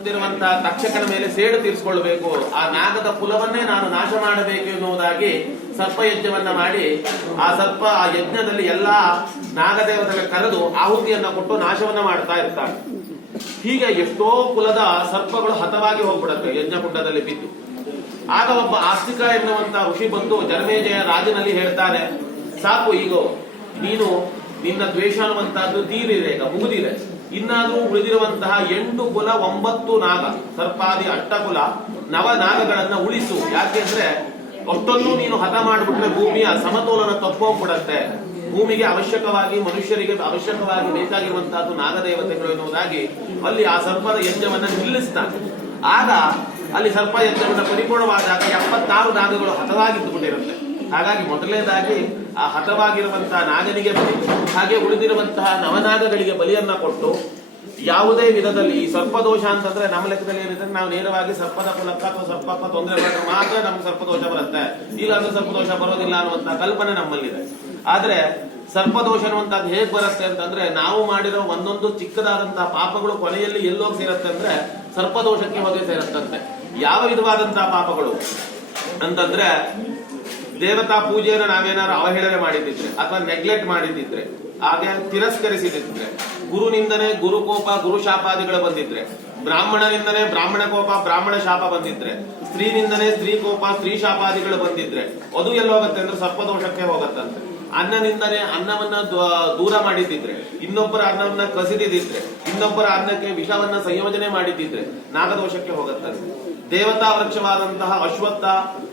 ಹೊಂದಿರುವಂತಹ ತಕ್ಷಕನ ಮೇಲೆ ಸೇಡು ತೀರಿಸಿಕೊಳ್ಬೇಕು ಆ ನಾಗದ ಕುಲವನ್ನೇ ನಾನು ನಾಶ ಮಾಡಬೇಕು ಎನ್ನುವುದಾಗಿ ಸರ್ಪ ಯಜ್ಞವನ್ನ ಮಾಡಿ ಆ ಸರ್ಪ ಆ ಯಜ್ಞದಲ್ಲಿ ಎಲ್ಲಾ ನಾಗದೇವತೆಗಳ ಕರೆದು ಆಹುತಿಯನ್ನ ಕೊಟ್ಟು ನಾಶವನ್ನ ಮಾಡ್ತಾ ಇರ್ತಾನೆ. ಹೀಗೆ ಎಷ್ಟೋ ಕುಲದ ಸರ್ಪಗಳು ಹತವಾಗಿ ಹೋಗ್ಬಿಡುತ್ತೆ, ಯಜ್ಞ ಕುಂಡದಲ್ಲಿ ಬಿದ್ದು. ಆಗ ಒಬ್ಬ ಆಸ್ತಿಕ ಎನ್ನುವಂತ ಋಷಿ ಬಂದು ಜನಮೇಜಯ ರಾಜನಲ್ಲಿ ಹೇಳ್ತಾನೆ, ಸಾಕು, ಈಗ, ನೀನು ನಿನ್ನ ದ್ವೇಷ ಅನ್ನುವಂತಹದ್ದು ತೀರಿದೆ ಈಗ ಮುಗಿದಿದೆ. ಇನ್ನಾದ್ರೂ ಉಳಿದಿರುವಂತಹ ಎಂಟು ಕುಲ, ಒಂಬತ್ತು ನಾಗ. ಸರ್ಪಾದಿ ಅಷ್ಟಕುಲ ನವ ನಾಗಗಳನ್ನ ಉಳಿಸು. ಯಾಕೆಂದ್ರೆ ಅಷ್ಟೊಂದು ನೀನು ಹತ ಮಾಡಿಬಿಟ್ರೆ ಭೂಮಿಯ ಸಮತೋಲನ ತಪ್ಪೋಗ್ಬಿಡತ್ತೆ ಭೂಮಿಗೆ ಅವಶ್ಯಕವಾಗಿ, ಮನುಷ್ಯರಿಗೆ ಅವಶ್ಯಕವಾಗಿ ಬೇಕಾಗಿರುವಂತಹದ್ದು ನಾಗದೇವತೆಗಳು ಎನ್ನುವುದಾಗಿ ಅಲ್ಲಿ ಆ ಸರ್ಪದ ಯಜ್ಞವನ್ನ ನಿಲ್ಲಿಸ್ತಾನೆ ಆಗ ಅಲ್ಲಿ ಸರ್ಪ ಯಜ್ಞವನ್ನ ಪರಿಪೂರ್ಣವಾದಾಗ ಎಪ್ಪತ್ತಾರು ನಾಗಗಳು ಹತವಾಗಿದ್ದು ಬಿಟ್ಟಿರುತ್ತೆ ಹಾಗಾಗಿ ಮೊದಲನೇದಾಗಿ ಆ ಹತವಾಗಿರುವಂತಹ ನಾಗನಿಗೆ ಬಲಿ, ಹಾಗೆ ಉಳಿದಿರುವಂತಹ ನವನಾಗಗಳಿಗೆ ಬಲಿಯನ್ನ ಕೊಟ್ಟು ಯಾವುದೇ ವಿಧದಲ್ಲಿ ಈ ಸರ್ಪದೋಷ ಅಂತಂದ್ರೆ ನಮ್ಮ ಲೆಕ್ಕದಲ್ಲಿ ಏನಿದೆ, ನಾವು ನೇರವಾಗಿ ಸರ್ಪದ ಕುಲಕ್ಕ ಅಥವಾ ಸರ್ಪಕ್ಕ ತೊಂದರೆ ಮಾಡಿದ್ರೆ ಮಾತ್ರ ನಮ್ಗೆ ಸರ್ಪದೋಷ ಬರುತ್ತೆ. ಇಲ್ಲಾಂದ್ರೆ ಸರ್ಪದೋಷ ಬರೋದಿಲ್ಲ ಅನ್ನುವಂತ ಕಲ್ಪನೆ ನಮ್ಮಲ್ಲಿದೆ. ಆದ್ರೆ ಸರ್ಪದೋಷ ಅನ್ನುವಂಥದ್ದು ಹೇಗೆ ಬರುತ್ತೆ ಅಂತಂದ್ರೆ ನಾವು ಮಾಡಿರೋ ಒಂದೊಂದು ಚಿಕ್ಕದಾದಂತಹ ಪಾಪಗಳು ಕೊನೆಯಲ್ಲಿ ಎಲ್ಲೋಗಿ ಸೇರುತ್ತೆ ಅಂದ್ರೆ ಸರ್ಪದೋಷಕ್ಕೆ ಹೋಗಿ ಸೇರುತ್ತಂತೆ ಯಾವ ವಿಧವಾದಂತಹ ಪಾಪಗಳು ಅಂತಂದ್ರೆ ದೇವತಾ ಪೂಜೆಯನ್ನು ನಾವೇನಾದ್ರು ಅವಹೇಳನೆ ಮಾಡಿದ್ದಿದ್ರೆ ಅಥವಾ ನೆಗ್ಲೆಕ್ಟ್ ಮಾಡಿದ್ದಿದ್ರೆ ಹಾಗೆ ತಿರಸ್ಕರಿಸಿದ್ರೆ ಗುರುನಿಂದನೇ ಗುರುಕೋಪ ಗುರು ಶಾಪಾದಿಗಳು ಬಂದಿದ್ರೆ, ಬ್ರಾಹ್ಮಣರಿಂದನೇ ಬ್ರಾಹ್ಮಣ ಕೋಪ, ಬ್ರಾಹ್ಮಣ ಶಾಪ ಬಂದಿದ್ರೆ, ಸ್ತ್ರೀನಿಂದನೇ ಸ್ತ್ರೀ ಕೋಪ, ಸ್ತ್ರೀ ಶಾಪಾದಿಗಳು ಬಂದಿದ್ರೆ, ಅದು ಎಲ್ಲ ಹೋಗುತ್ತೆ ಅಂದ್ರೆ ಸರ್ಪದೋಷಕ್ಕೆ ಹೋಗತ್ತಂತೆ. ಅನ್ನನಿಂದನೇ ಅನ್ನವನ್ನ ದೂರ ಮಾಡಿದ್ದಿದ್ರೆ, ಇನ್ನೊಬ್ಬರ ಅನ್ನವನ್ನ ಕಸಿದಿದ್ರೆ ಇನ್ನೊಬ್ಬರ ಅನ್ನಕ್ಕೆ ವಿಷವನ್ನ ಸಂಯೋಜನೆ ಮಾಡಿದ್ದಿದ್ರೆ ನಾಗದೋಷಕ್ಕೆ ಹೋಗುತ್ತಾರೆ ದೇವತಾ ವೃಕ್ಷವಾದಂತಹ ಅಶ್ವತ್ಥ,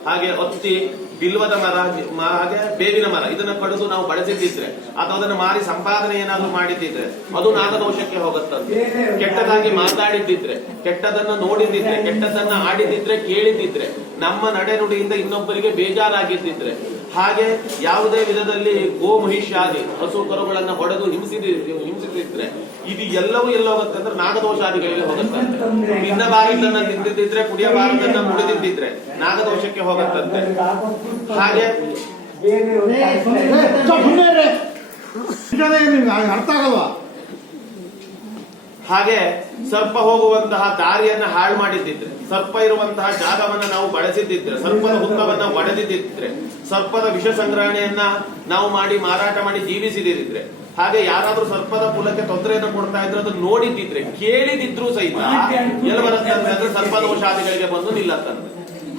ಹಾಗೆ ಅತ್ತಿ, ಬಿಲ್ವದ ಮರ ಹಾಗೆ ಬೇವಿನ ಮರ, ಇದನ್ನ ಕಡಿದು ನಾವು ಬಳಸಿದ್ದಿದ್ರೆ, ಅಥವಾ ಅದನ್ನ ಮಾರಿ ಸಂಪಾದನೆ ಏನಾದ್ರೂ ಮಾಡಿದ್ದಿದ್ರೆ, ಅದು ನಾಗದೋಷಕ್ಕೆ ಹೋಗುತ್ತಂತೆ ಕೆಟ್ಟದಾಗಿ ಮಾತಾಡಿದ್ದಿದ್ರೆ, ಕೆಟ್ಟದನ್ನ ನೋಡಿದ್ದಿದ್ರೆ, ಕೆಟ್ಟದನ್ನ ಆಡಿದ್ದಿದ್ರೆ, ಕೇಳಿದ್ದಿದ್ರೆ, ನಮ್ಮ ನಡೆನುಡಿಯಿಂದ ಇನ್ನೊಬ್ಬರಿಗೆ ಬೇಜಾರಾಗಿದ್ದಿದ್ರೆ ಹಾಗೆ ಯಾವುದೇ ವಿಧದಲ್ಲಿ ಗೋ ಮಹಿಷಾದಿ ಹಸು ಕರುಗಳನ್ನ ಹೊಡೆದು ಹಿಂಸಿದಿ ಹಿಂಸಿಸಿದ್ರೆ ಇದು ಎಲ್ಲವೂ ಎಲ್ಲ ಹೋಗುತ್ತೆ ಅಂದ್ರೆ ನಾಗದೋಷಾದಿಗಳಿಗೆ ಹೋಗುತ್ತಂತೆ ತಿನ್ನಬಾರದನ್ನ ತಿಂದಿದ್ದಿದ್ರೆ ಕುಡಿಯಬಾರದನ್ನ ಮುಡಿದಿದ್ದಿದ್ರೆ ನಾಗದೋಷಕ್ಕೆ ಹೋಗುತ್ತಂತೆ. ಹಾಗೆ ಅರ್ಥ ಆಗಲ್ವಾ? ಹಾಗೆ ಸರ್ಪ ಹೋಗುವಂತಹ ದಾರಿಯನ್ನ ಹಾಳು ಮಾಡಿದ್ದಿದ್ರೆ, ಸರ್ಪ ಇರುವಂತಹ ಜಾಗವನ್ನ ನಾವು ಬಳಸಿದ್ದಿದ್ರೆ, ಸರ್ಪದ ಹುತ್ತವನ್ನ ಒಡೆದಿದ್ದಿದ್ರೆ, ಸರ್ಪದ ವಿಷ ಸಂಗ್ರಹಣೆಯನ್ನ ನಾವು ಮಾಡಿ ಮಾರಾಟ ಮಾಡಿ ಜೀವಿಸಿದಿದ್ರೆ, ಹಾಗೆ ಯಾರಾದ್ರೂ ಸರ್ಪದ ಮೂಲಕ್ಕೆ ತೊಂದರೆಯನ್ನು ಕೊಡ್ತಾ ಇದ್ರೆ ಅದನ್ನ ನೋಡಿದ್ದಿದ್ರೆ, ಕೇಳಿದಿದ್ರು ಸಹಿತ ಎಲ್ಲಿ ಬರುತ್ತೆ ಅಂದ್ರೆ ಸರ್ಪದೋಷಾದಿಗಳಿಗೆ ಬಂದು ನಿಲ್ಲತ್ತಂತೆ.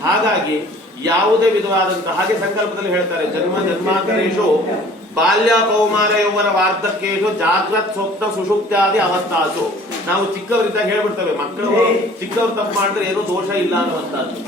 ಹಾಗಾಗಿ ಯಾವುದೇ ವಿಧವಾದಂತಹ ಹಾಗೆ ಸಂಕಲ್ಪದಲ್ಲಿ ಹೇಳ್ತಾರೆ, ಜನ್ಮ ಜನ್ಮಾಂತರೇಶು ಬಾಲ್ಯ ಕೌಮಾರ ಯೌವನ ವಾರ್ಧಕ್ಯೇಶು ಜಾಗ್ರತ್ ಸ್ವಪ್ನ ಸುಷುಪ್ತ್ಯಾದಿ ಅವಸ್ಥಾಸು ನಾವು ಚಿಕ್ಕವರಿದ್ದಾಗ ಹೇಳ್ಬಿಡ್ತೇವೆ ಮಕ್ಕಳು ಚಿಕ್ಕವರು ತಪ್ಪು ಮಾಡಿದ್ರೆ ಏನೋ ದೋಷ ಇಲ್ಲ ಅನ್ನುವಂಥದ್ದು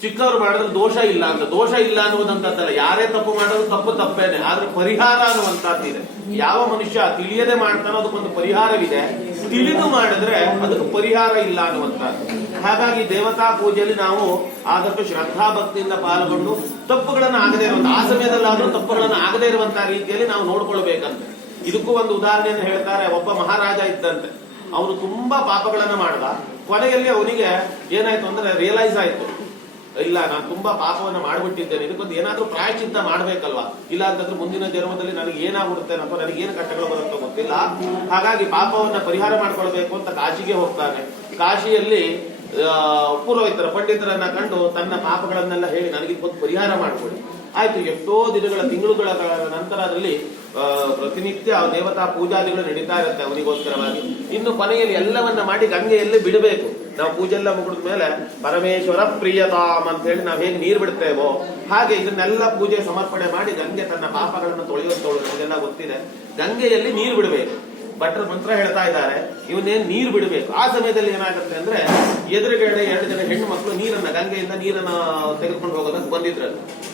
ಚಿಕ್ಕವರು ಮಾಡಿದ್ರೆ ದೋಷ ಇಲ್ಲ ಅಂತ. ದೋಷ ಇಲ್ಲ ಅನ್ನುವುದಂತದ್ದಲ್ಲ. ಯಾರೇ ತಪ್ಪು ಮಾಡೋದು ತಪ್ಪು ತಪ್ಪೇನೆ. ಆದ್ರೆ ಪರಿಹಾರ ಅನ್ನುವಂತಹದ್ದಿದೆ ಯಾವ ಮನುಷ್ಯ ತಿಳಿಯದೆ ಮಾಡ್ತಾನೋ ಅದಕ್ಕೊಂದು ಪರಿಹಾರವಿದೆ. ತಿಳಿದು ಮಾಡಿದ್ರೆ ಅದಕ್ಕೆ ಪರಿಹಾರ ಇಲ್ಲ ಅನ್ನುವಂಥದ್ದು. ಹಾಗಾಗಿ ದೇವತಾ ಪೂಜೆಯಲ್ಲಿ ನಾವು ಆದಷ್ಟು ಶ್ರದ್ಧಾ ಭಕ್ತಿಯಿಂದ ಪಾಲ್ಗೊಂಡು ತಪ್ಪುಗಳನ್ನು ಆಗದೇ ಇರುವಂತ ಆ ಸಮಯದಲ್ಲಾದ್ರೂ ತಪ್ಪುಗಳನ್ನು ಆಗದೇ ಇರುವಂತಹ ರೀತಿಯಲ್ಲಿ ನಾವು ನೋಡ್ಕೊಳ್ಬೇಕಂತೆ. ಇದಕ್ಕೂ ಒಂದು ಉದಾಹರಣೆಯನ್ನು ಹೇಳ್ತಾರೆ, ಒಬ್ಬ ಮಹಾರಾಜ ಇದ್ದಂತೆ. ಅವನು ತುಂಬಾ ಪಾಪಗಳನ್ನ ಮಾಡ್ದ. ಕೊನೆಯಲ್ಲಿ ಅವನಿಗೆ ಏನಾಯ್ತು ಅಂದ್ರೆ ರಿಯಲೈಸ್ ಆಯ್ತು. ಇಲ್ಲ, ನಾನು ತುಂಬಾ ಪಾಪವನ್ನು ಮಾಡ್ಬಿಟ್ಟಿದ್ದೇನೆ. ಇದಕ್ಕೊಂದು ಏನಾದ್ರೂ ಪ್ರಾಯಚಿಂತ ಮಾಡ್ಬೇಕಲ್ವಾ? ಇಲ್ಲ ಅಂತಂದ್ರೆ ಮುಂದಿನ ಜನ್ಮದಲ್ಲಿ ನನಗೆ ಏನಾಗ್ಬಿಡುತ್ತೆ ಅಥವಾ ನನಗೆ ಏನು ಕಟ್ಟಗಳು ಬರುತ್ತೋ ಗೊತ್ತಿಲ್ಲ. ಹಾಗಾಗಿ ಪಾಪವನ್ನ ಪರಿಹಾರ ಮಾಡ್ಕೊಳ್ಬೇಕು ಅಂತ ಕಾಶಿಗೆ ಹೋಗ್ತಾನೆ. ಕಾಶಿಯಲ್ಲಿ ಪುರೋಹಿತರ, ಪಂಡಿತರನ್ನ ಕಂಡು ತನ್ನ ಪಾಪಗಳನ್ನೆಲ್ಲ ಹೇಳಿ ನನಗೆ ಇದಕ್ಕೊಂದು ಪರಿಹಾರ ಮಾಡಿಕೊಡಿ. ಆಯ್ತು, ಎಷ್ಟೋ ದಿನಗಳ, ತಿಂಗಳುಗಳ ನಂತರ ಅದರಲ್ಲಿ ಪ್ರತಿನಿತ್ಯ ಆ ದೇವತಾ ಪೂಜಾದಿಗಳು ನಡೀತಾ ಇರುತ್ತೆ ಅವನಿಗೋಸ್ಕರವಾಗಿ. ಇನ್ನು ಕೊನೆಯಲ್ಲಿ ಎಲ್ಲವನ್ನ ಮಾಡಿ ಗಂಗೆಯಲ್ಲಿ ಬಿಡಬೇಕು. ನಾವು ಪೂಜೆ ಎಲ್ಲ ಮುಗಿದ ಮೇಲೆ ಪರಮೇಶ್ವರ ಪ್ರಿಯತಾಮ್ ಅಂತ ಹೇಳಿ ನಾವ್ ಹೇಗೆ ನೀರು ಬಿಡ್ತೇವೋ ಹಾಗೆ ಇದನ್ನೆಲ್ಲ ಪೂಜೆ ಸಮರ್ಪಣೆ ಮಾಡಿ ಗಂಗೆ ತನ್ನ ಪಾಪಗಳನ್ನು ತೊಳೆಯೋದು ನಮಗೆಲ್ಲ ಗೊತ್ತಿದೆ. ಗಂಗೆಯಲ್ಲಿ ನೀರು ಬಿಡಬೇಕು. ಭಟ್ರ ಮಂತ್ರ ಹೇಳ್ತಾ ಇದ್ದಾರೆ. ಇವನೇನ್ ನೀರು ಬಿಡಬೇಕು. ಆ ಸಮಯದಲ್ಲಿ ಏನಾಗುತ್ತೆ ಅಂದ್ರೆ ಎದುರುಗಡೆ ಎರಡು ಜನ ಹೆಣ್ಣು ಮಕ್ಕಳು ನೀರನ್ನ ಗಂಗೆಯಿಂದ ನೀರನ್ನ ತೆಗೆದುಕೊಂಡು ಹೋಗೋದಕ್ಕೆ ಬಂದಿದ್ರು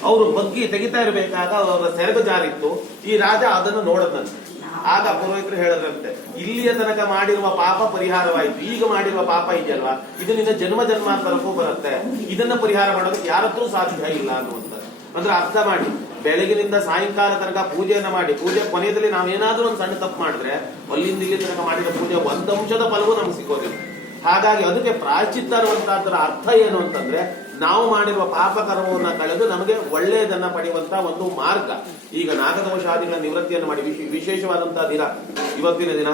ಅವರು ಬಗ್ಗಿ ತೆಗಿತಾ ಇರಬೇಕಾದ ಅವರ ಸೆರಗು ಜಾರಿತ್ತು. ಈ ರಾಜ ಅದನ್ನು ನೋಡದಂತೆ ಆಗ ಪುರೋಹಿತರು ಹೇಳದಂತೆ ಇಲ್ಲಿಯ ತನಕ ಮಾಡಿರುವ ಪಾಪ ಪರಿಹಾರವಾಯಿತು. ಈಗ ಮಾಡಿರುವ ಪಾಪ ಇದೆಯಲ್ವಾ? ಇದು ನಿನ್ನ ಜನ್ಮ ಜನ್ಮಾಂತರಕ್ಕೂ ಬರುತ್ತೆ. ಇದನ್ನ ಪರಿಹಾರ ಮಾಡೋದಕ್ಕೆ ಯಾರತ್ತೂ ಸಾಧ್ಯ ಇಲ್ಲ ಅನ್ನುವಂಥದ್ದು. ಅಂದ್ರೆ ಅರ್ಥ ಮಾಡಿ, ಬೆಳಗಿನಿಂದ ಸಾಯಂಕಾಲ ತನಕ ಪೂಜೆಯನ್ನ ಮಾಡಿ, ಪೂಜೆ ಕೊನೆಯಲ್ಲಿ ನಾವೇನಾದ್ರೂ ಒಂದು ಸಣ್ಣ ತಪ್ಪು ಮಾಡಿದ್ರೆ, ಅಲ್ಲಿಂದ ಇಲ್ಲಿ ತನಕ ಮಾಡಿದ ಪೂಜೆ ಒಂದು ಅಂಶದ ಫಲವೂ ನಮ್ಗೆ ಸಿಗೋದಿಲ್ಲ. ಹಾಗಾಗಿ ಅದಕ್ಕೆ ಪ್ರಾಯಶ್ಚಿತ್ತ ಅನ್ನುವಂತಹದ್ರ ಅರ್ಥ ಏನು ಅಂತಂದ್ರೆ ನಾವು ಮಾಡಿರುವ ಪಾಪ ಕರ್ಮವನ್ನು ಕಳೆದು ನಮಗೆ ಒಳ್ಳೆಯದನ್ನ ಪಡೆಯುವಂತ ಒಂದು ಮಾರ್ಗ. ಈಗ ನಾಗದೋಷಾದಿಗಳ ನಿವೃತ್ತಿಯನ್ನು ಮಾಡಿ, ವಿಶೇ- ವಿಶೇಷವಾದಂತಹ ದಿನ, ಇವತ್ತಿನ ದಿನ.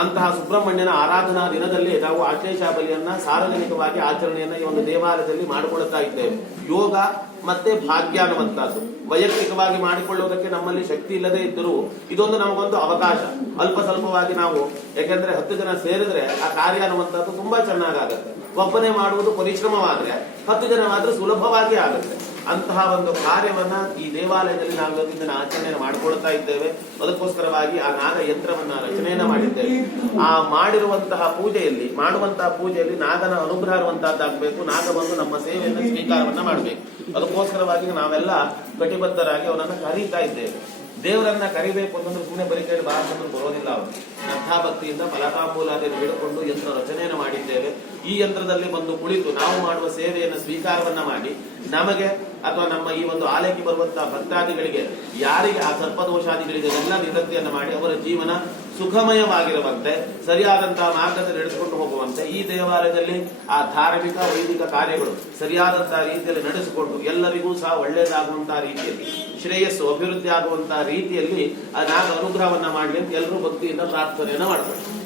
ಅಂತಹ ಸುಬ್ರಹ್ಮಣ್ಯನ ಆರಾಧನಾ ದಿನದಲ್ಲಿ ನಾವು ಆಶ್ಲೇಷ ಬಲಿಯನ್ನ ಸಾರ್ವಜನಿಕವಾಗಿ ಆಚರಣೆಯನ್ನ ಈ ಒಂದು ದೇವಾಲಯದಲ್ಲಿ ಮಾಡಿಕೊಳ್ಳುತ್ತಾ ಇದ್ದೇವೆ. ಯೋಗ ಮತ್ತೆ ಭಾಗ್ಯ ಅನ್ನುವಂತಹದ್ದು ವೈಯಕ್ತಿಕವಾಗಿ ಮಾಡಿಕೊಳ್ಳುವುದಕ್ಕೆ ನಮ್ಮಲ್ಲಿ ಶಕ್ತಿ ಇಲ್ಲದೆ ಇದ್ದರೂ ಇದೊಂದು ನಮಗೊಂದು ಅವಕಾಶ. ಅಲ್ಪ ಸ್ವಲ್ಪವಾಗಿ ನಾವು ಯಾಕೆಂದ್ರೆ ಹತ್ತು ಜನ ಸೇರಿದ್ರೆ ಆ ಕಾರ್ಯ ಅನ್ನುವಂಥದ್ದು ತುಂಬಾ ಚೆನ್ನಾಗಾಗುತ್ತೆ. ಒಬ್ಬನೇ ಮಾಡುವುದು ಪರಿಶ್ರಮವಾದ್ರೆ ಹತ್ತು ಜನ ಮಾತ್ರ ಸುಲಭವಾಗಿ ಆಗುತ್ತೆ. ಅಂತಹ ಒಂದು ಕಾರ್ಯವನ್ನ ಈ ದೇವಾಲಯದಲ್ಲಿ ನಾವು ಇವತ್ತಿನ ಆಚರಣೆಯನ್ನು ಮಾಡಿಕೊಳ್ತಾ ಇದ್ದೇವೆ. ಅದಕ್ಕೋಸ್ಕರವಾಗಿ ಆ ನಾಗ ಯಂತ್ರವನ್ನ ರಚನೆಯನ್ನ ಮಾಡಿದ್ದೇವೆ. ಆ ಮಾಡಿರುವಂತಹ ಪೂಜೆಯಲ್ಲಿ, ಮಾಡುವಂತಹ ಪೂಜೆಯಲ್ಲಿ ನಾಗನ ಅನುಗ್ರಹ ಇರುವಂತಹದ್ದಾಗಬೇಕು. ನಾಗ ಬಂದು ನಮ್ಮ ಸೇವೆಯನ್ನು ಸ್ವೀಕಾರವನ್ನ ಮಾಡಬೇಕು. ಅದಕ್ಕೋಸ್ಕರವಾಗಿ ನಾವೆಲ್ಲ ಕಟಿಬದ್ಧರಾಗಿ ಅವನನ್ನ ಕರೀತಾ ಇದ್ದೇವೆ. ದೇವರನ್ನ ಕರಿಬೇಕು ಅಂತಂದ್ರೆ ಸುಮ್ಮನೆ ಬರೀ ಕೇಳಿ ಬರೋದಿಲ್ಲ ಅವರು. ಶ್ರದ್ಧಾಭಕ್ತಿಯಿಂದ ಫಲತಾಂಬೂಲಾದಿಯನ್ನು ಹಿಡ್ಕೊಂಡು ಯಂತ್ರ ರಚನೆಯನ್ನು ಮಾಡಿದ್ದೇವೆ. ಈ ಯಂತ್ರದಲ್ಲಿ ಬಂದು ಕುಳಿತು ನಾವು ಮಾಡುವ ಸೇವೆಯನ್ನು ಸ್ವೀಕಾರವನ್ನ ಮಾಡಿ ನಮಗೆ ಅಥವಾ ನಮ್ಮ ಈ ಒಂದು ಆಲಯಕ್ಕೆ ಬರುವಂತಹ ಭಕ್ತಾದಿಗಳಿಗೆ ಯಾರಿಗೆ ಆ ಸರ್ಪದೋಷಾದಿಗಳಿಗೆ ಎಲ್ಲ ನಿವೃತ್ತಿಯನ್ನು ಮಾಡಿ ಅವರ ಜೀವನ ಸುಖಮಯವಾಗಿರುವಂತೆ, ಸರಿಯಾದಂತಹ ಮಾರ್ಗದಲ್ಲಿ ನಡೆಸಿಕೊಂಡು ಹೋಗುವಂತೆ ಈ ದೇವಾಲಯದಲ್ಲಿ ಆ ಧಾರ್ಮಿಕ, ವೈದಿಕ ಕಾರ್ಯಗಳು ಸರಿಯಾದಂತಹ ರೀತಿಯಲ್ಲಿ ನಡೆಸಿಕೊಂಡು ಎಲ್ಲರಿಗೂ ಸಹ ಒಳ್ಳೆಯದಾಗುವಂತಹ ರೀತಿಯಲ್ಲಿ, ಶ್ರೇಯಸ್ಸು ಅಭಿವೃದ್ಧಿ ಆಗುವಂತಹ ರೀತಿಯಲ್ಲಿ ನಾಗ ಅನುಗ್ರಹವನ್ನ ಮಾಡಲಿ ಎಲ್ಲರೂ ಭಕ್ತಿಯಿಂದ ಪ್ರಾರ್ಥನೆಯನ್ನು ಮಾಡಬೇಕು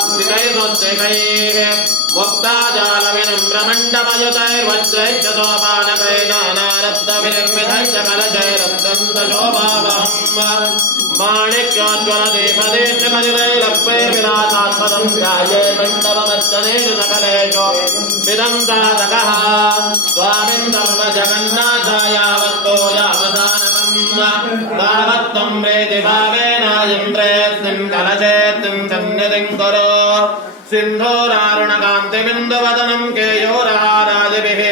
सेवैः मुक्ताजालविनम्रमण्डमयुतैर्वज्रैश्चतोपानकैनानारत्नविनिर्मितैश्च कलशैरत्तन्तशोभावहम् माणिक्योज्वलदेवदेशमयुतैरप्पैर्विलासात्मदम् ध्याये मण्डपमर्चनेन सकलेषु विदन्तादकः स्वामिन् सर्वजगन्नाथायावत्तो यावसानम् तावत्त्वं वेदि भावेनायं प्रयत्नं कलशेत्तं सन्निधिं करो सिन्धोरारुणकान्तिबिन्दुवदनम् केयोरहारादिभिः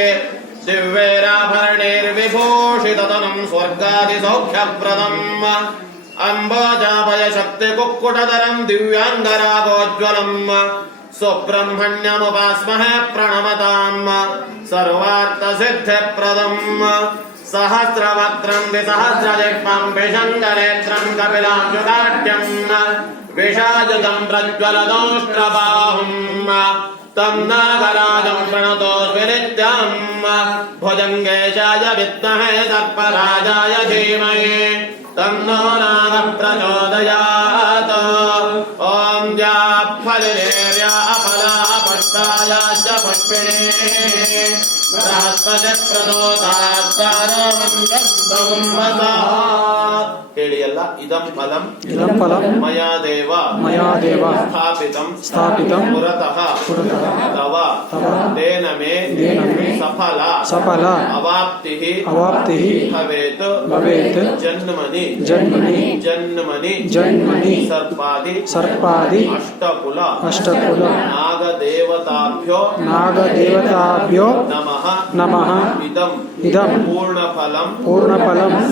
दिव्यैराभरणैर्विभूषिततनम् स्वर्गादिसौख्यप्रदम् अम्बोजापय शक्तिकुक्कुटधरम् दिव्याङ्गरागोज्ज्वलम् सुब्रह्मण्यमुपास्महे प्रणमताम् सर्वार्थसिद्धिप्रदम् सहस्रवक्त्रम् द्विसहस्रजिह्वम् विशङ्कनेत्रम् कपिलांशुकाढ्यम् विषाजतम्रज्वलदंष्ट्रबाहुम् तम् नागराजम् प्रणतोऽस्मिनित्यम् भुजङ्गेशाय विद्महे सर्पराजाय धीमहि तम् नो नागः प्रचोदयात्। ॐ द्याफलिनेर्या अपला पट्टाया च ಹೇಳಿ ಎಲ್ಲ ಇದಂ ಫಲಂ ಇದಂ ಫಲಂ ಮಯಾ ದೇವ ಮಯಾ ದೇವ ಸ್ಥಾಪಿತಂ ಸ್ಥಾಪಿತಂ ಪುರತಃ ಪುರತಃ ತವ ತವ ತೇನ ಮೇ ತೇನ ಮೇ ಸಫಲ ಸಫಲ ಅವಾಪ್ತಿ ಅವಾಪ್ತಿಃ ಭವೇತ್ ಭವೇತ್ ಜನ್ಮನಿ ಜನ್ಮನಿ ಜನ್ಮನಿ ಜನ್ಮನಿ ಸರ್ಪಾದಿ ಸರ್ಪಾದಿ ಅಷ್ಟಕುಲ ಅಷ್ಟಕುಲ ನಾಗದೇವತಾಭ್ಯೋ ನಾಗದೇವತಾಭ್ಯೋ ನಮಃ ನಮಃ ಇದಂ ಇದಂ ಪೂರ್ಣ ಫಲಂ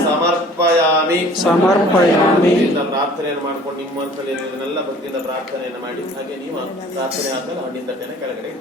ಸಮರ್ಪಯಾಮಿ ಸಮರ್ಪಯಾಮಿ ಪ್ರಾರ್ಥನೆಯನ್ನು ಮಾಡ್ಕೊಂಡು ನಿಮ್ಮ ಮನಸ್ಸಲ್ಲಿ ಇರೋದನ್ನೆಲ್ಲ ಭಕ್ತಿಯಿಂದ ಪ್ರಾರ್ಥನೆಯನ್ನು ಮಾಡಿ. ಹಾಗೆ ನೀವು ಪ್ರಾರ್ಥನೆ ಆದ್ಮೇಲೆ ಹಣ್ಣಿನ ತಟ್ಟೆನ ಕೆಳಗಡೆ.